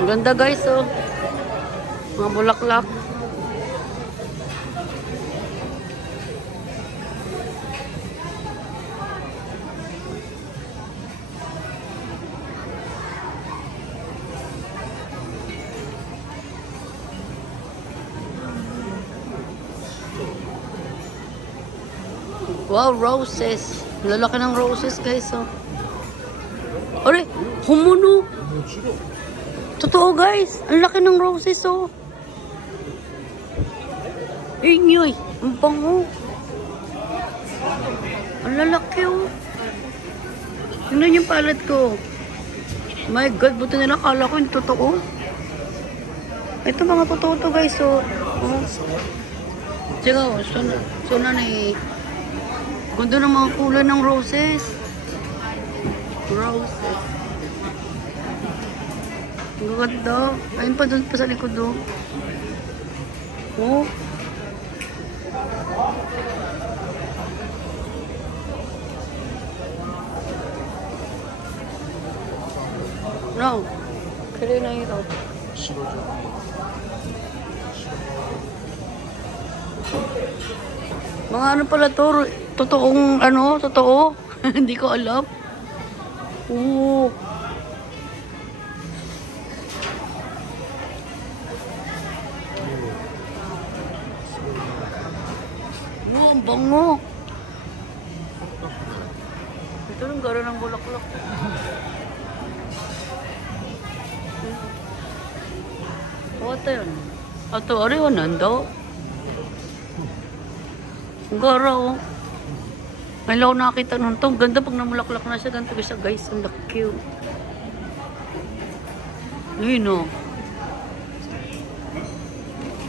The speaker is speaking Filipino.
Ang ganda guys, oh. Mga bulaklak. Wow, roses. Lalaki ng roses guys, oh. Aray, humuno. Totoo guys, ang laki ng roses, oh. Inyoy, ang bango. Ang lalaki, oh. Tingnan yung palad ko. My God, buto nila akala ko yung totoo. Ito mga totoo to guys, oh. Oh. Sige, oh, so na eh. Ganda ng mga kulay ng roses. Roses. Ang ganda. Ayun pa doon pa sa likod doon. Oh. No. Kaya na ito. Mga ano pala to? Totoong ano? Totoo? Hindi ko alam. Oo. Wow, ang bango. Ito yung gara ng bulaklak. What yun? Ato, ariwan nando. Ang gara, oh. Ngayon ako nakakita nun to. Ganda pag namulaklak na siya. Ganito siya guys. Ang laki. Ayun, oh.